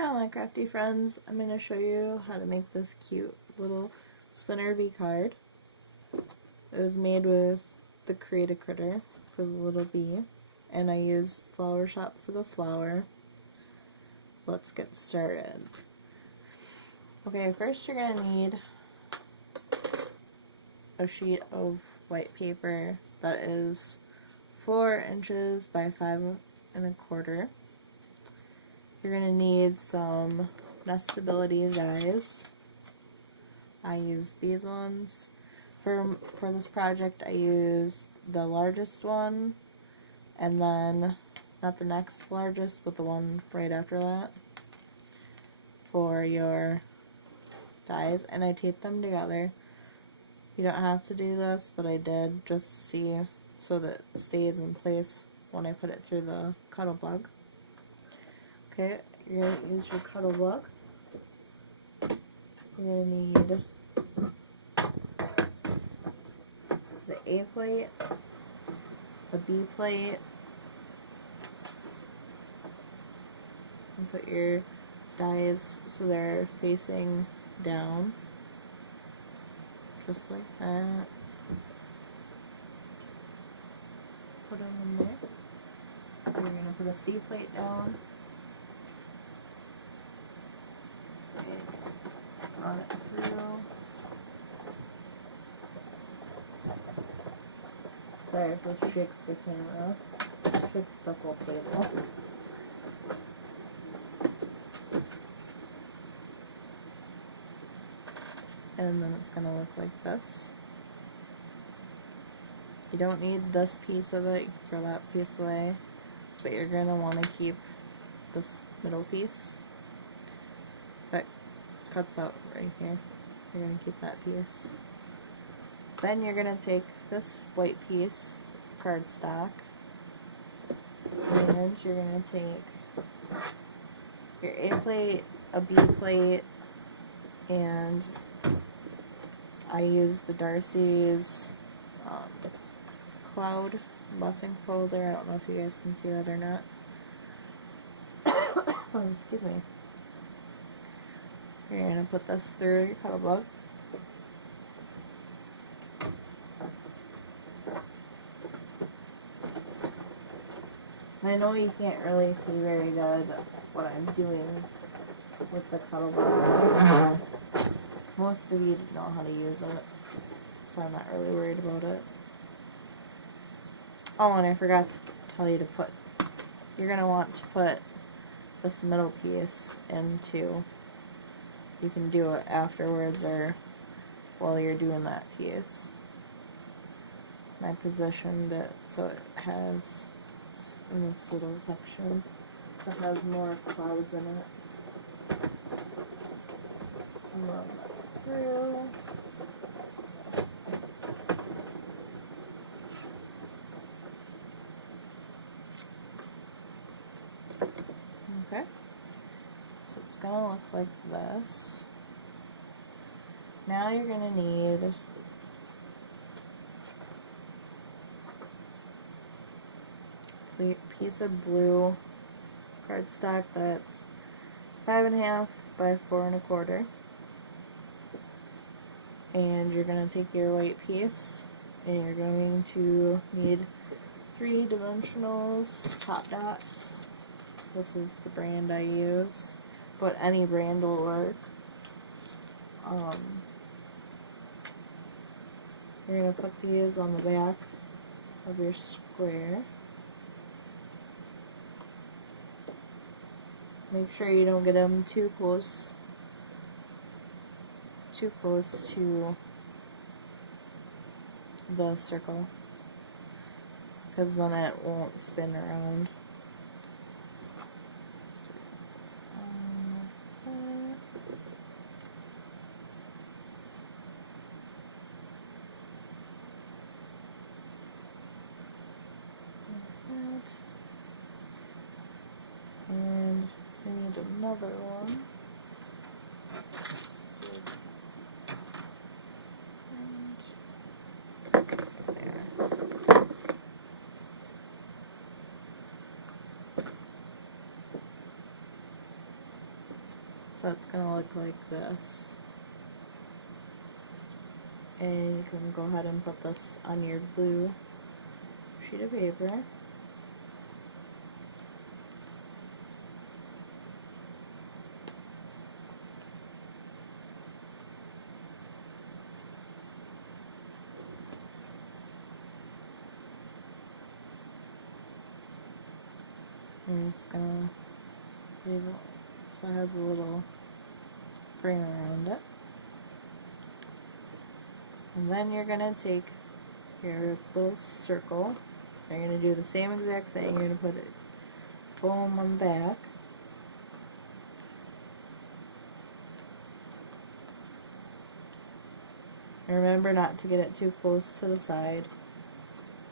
Hello my crafty friends, I'm going to show you how to make this cute little spinner bee card. It was made with the Cricut critter for the little bee, and I used Flower Shop for the flower. Let's get started. Okay, first you're going to need a sheet of white paper that is 4 inches by 5¼ You're going to need some nestability dies. I used these ones. For this project I used the largest one, and then, not the next largest, but the one right after that, for your dies, and I taped them together. You don't have to do this, but I did just to see so that it stays in place when I put it through the cuddle bug. Okay, you're going to use your cuddle block. You're going to need the A plate, the B plate, and put your dies so they're facing down, just like that. Put them in there. You're going to put a C plate down. Run it through. Sorry if this shakes the camera. Shakes the whole table. And then it's gonna look like this. You don't need this piece of it, you can throw that piece away, but you're gonna want to keep this middle piece that cuts out right here. You're going to keep that piece. Then you're going to take this white piece, cardstock, and you're going to take your A plate, a B plate, and I used the Darcy's Cloud embossing folder. I don't know if you guys can see that or not. Oh, excuse me. You're going to put this through your cuddle bug. I know you can't really see very good what I'm doing with the cuddle bug. Most of you know how to use it, so I'm not really worried about it. Oh, and I forgot to tell you to put, you're going to want to put this middle piece into, you can do it afterwards or while you're doing that piece. And I positioned it so it has, in this little section, that has more clouds in it. Run that through. Okay. So it's going to look like this. Now you're going to need a piece of blue cardstock that's 5½ by 4¼ and you're going to take your white piece and you're going to need 3-dimensionals, top dots. This is the brand I use, but any brand will work. You're going to put these on the back of your square. Make sure you don't get them too close to the circle, because then it won't spin around. And I need another one. So it's going to look like this. And you can go ahead and put this on your blue sheet of paper. And you're just gonna leave it so it has a little frame around it. And then you're gonna take your little circle. You're gonna do the same exact thing. You're gonna put it foam on the back. And remember not to get it too close to the side,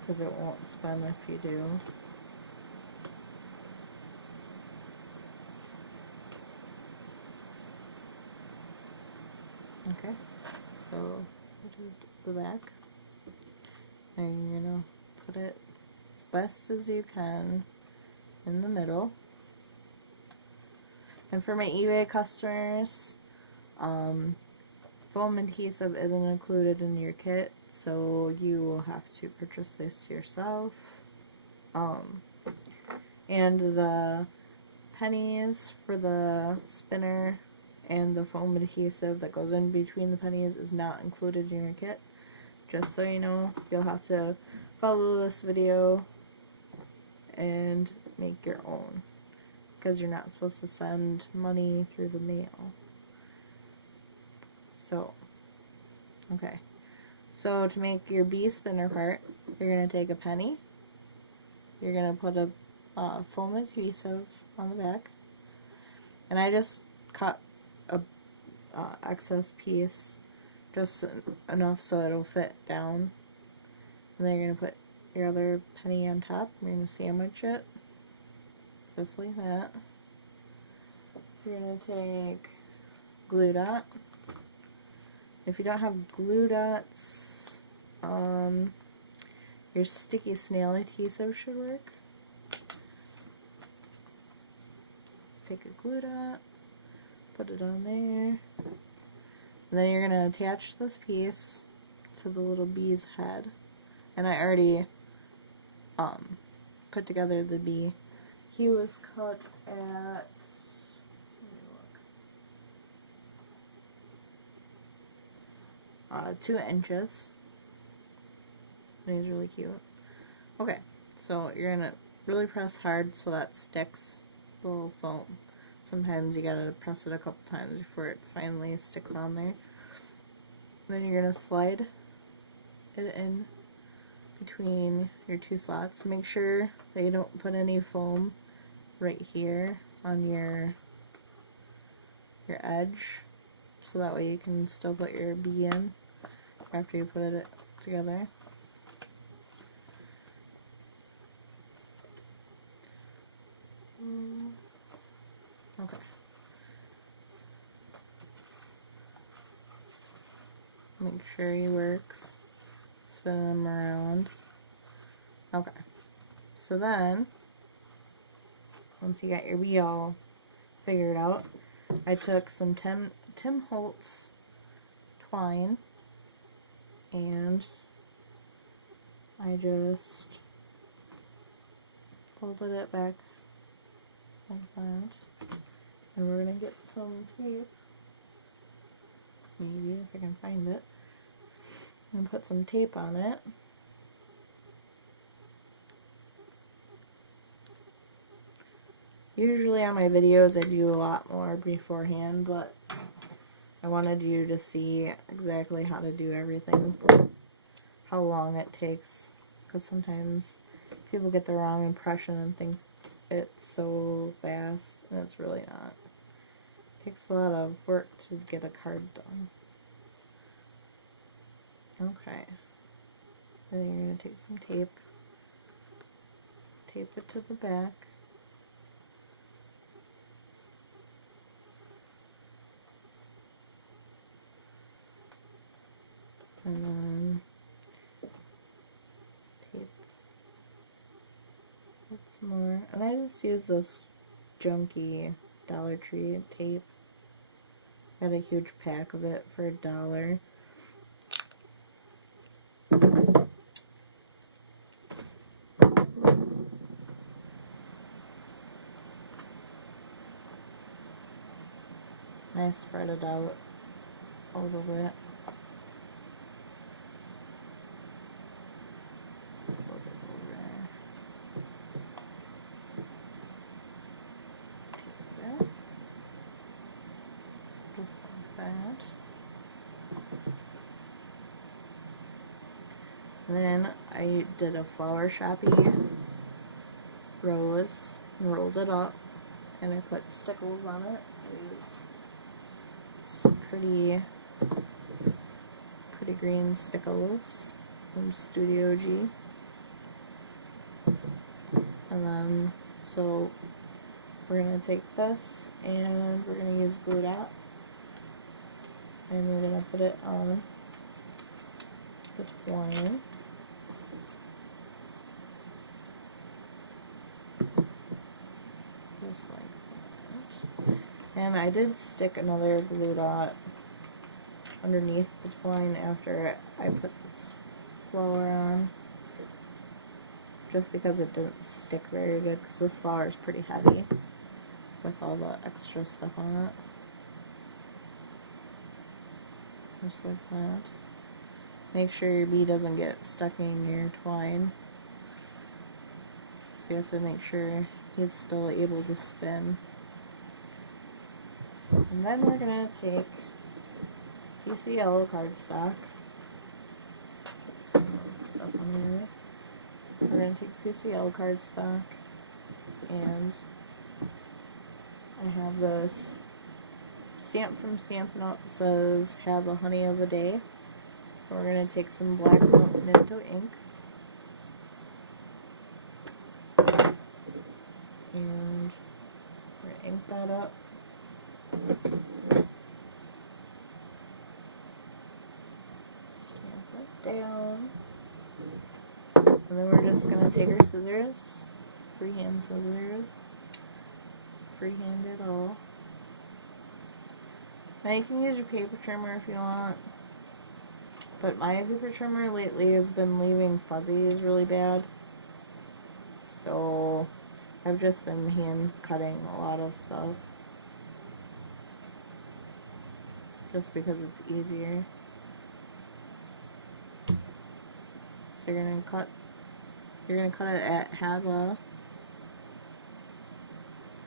because it won't spin if you do. Okay, so do the back, and you're gonna put it as best as you can in the middle. And for my eBay customers, foam adhesive isn't included in your kit, so you will have to purchase this yourself. And the pennies for the spinner and the foam adhesive that goes in between the pennies is not included in your kit. Just so you know, you'll have to follow this video and make your own, because you're not supposed to send money through the mail. So, okay. So to make your bee spinner part, you're going to take a penny, you're going to put a foam adhesive on the back, and I just cut a excess piece just enough so it'll fit down, and then you're going to put your other penny on top. You're going to sandwich it just like that. You're going to take glue dot. If you don't have glue dots, your sticky snail adhesive should work. Take a glue dot, put it on there, and then you're going to attach this piece to the little bee's head. And I already put together the bee. He was cut at, 2 inches. He's really cute. Okay, so you're gonna really press hard so that sticks the little foam. Sometimes you gotta press it a couple times before it finally sticks on there. Then you're gonna slide it in between your 2 slots. Make sure that you don't put any foam right here on your edge, so that way you can still put your bee in after you put it together. Okay. Make sure he works. Spin them around. Okay. So then, once you got your bee all figured out, I took some Tim Holtz twine, and I just folded it back like that. And we're going to get some tape, maybe if I can find it, and put some tape on it. Usually on my videos I do a lot more beforehand, but I wanted you to see exactly how to do everything, how long it takes, because sometimes people get the wrong impression and think it's so fast, and it's really not. It takes a lot of work to get a card done. Okay. And then you're going to take some tape, tape it to the back. And then tape it some more. And I just use this junky Dollar Tree tape. Got a huge pack of it for $1. I spread it out a little bit. And then I did a flower shoppy rose and rolled it up, and I put stickles on it. I used pretty green stickles from Studio G. And then, so we're going to take this and we're going to use glue dot, and we're going to put it on the twine. Just like that. And I did stick another glue dot underneath the twine after I put this flower on, just because it didn't stick very good, because this flower is pretty heavy with all the extra stuff on it. Just like that. Make sure your bee doesn't get stuck in your twine. So you have to make sure he's still able to spin. And then we're going to take a piece of yellow cardstock. Some stuff on there. We're going to take a piece of yellow cardstock, and I have this stamp from Stampin' Up! Says, "Have a honey of a day." So we're going to take some black Minto ink, and we're going to ink that up. Stamp it down. And then we're just going to take our scissors, freehand scissors, freehand it all. Now you can use your paper trimmer if you want, but my paper trimmer lately has been leaving fuzzies really bad, so I've just been hand cutting a lot of stuff, just because it's easier. So you're gonna cut it at half a,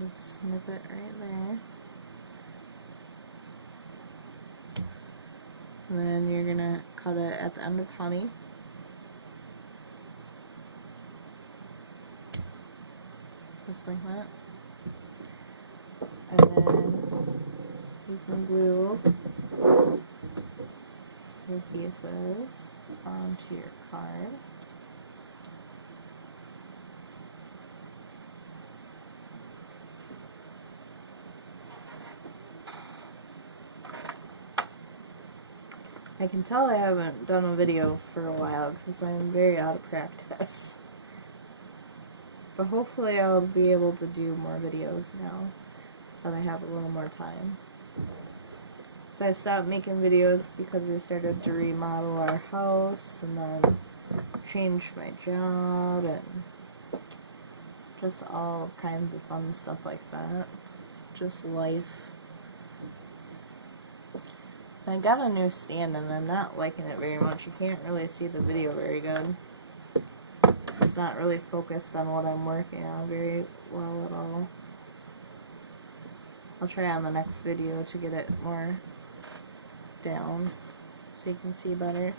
just snip it right there. And then you're gonna cut it at the end of honey. Just like that. And then you can glue your pieces onto your card. I can tell I haven't done a video for a while because I'm very out of practice. But hopefully I'll be able to do more videos now that I have a little more time. So I stopped making videos because we started to remodel our house, and then changed my job, and just all kinds of fun stuff like that. Just life. I got a new stand and I'm not liking it very much. You can't really see the video very good. It's not really focused on what I'm working on very well at all. I'll try on the next video to get it more down so you can see better.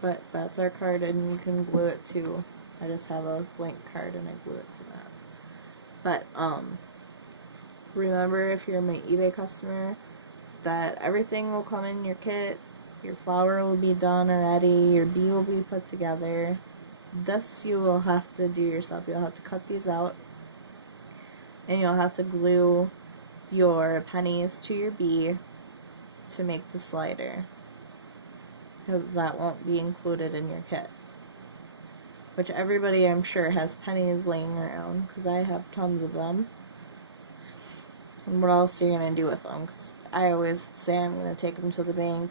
But that's our card, and you can glue it too. I just have a blank card and I glue it to that. But remember, if you're my eBay customer, that everything will come in your kit. Your flower will be done already, your bee will be put together. This you will have to do yourself. You'll have to cut these out, and you'll have to glue your pennies to your bee to make the slider, because that won't be included in your kit. Which everybody, I'm sure, has pennies laying around, because I have tons of them. And what else are you going to do with them? 'Cause I always say I'm going to take them to the bank,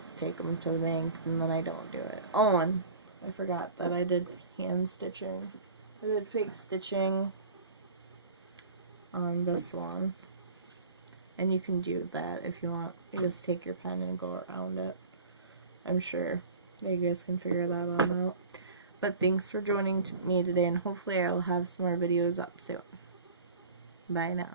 and then I don't do it. Oh, and I forgot that I did hand stitching. I did fake stitching on this one. And you can do that if you want. You just take your pen and go around it. I'm sure that you guys can figure that one out. But thanks for joining me today, and hopefully I'll have some more videos up soon. Bye now.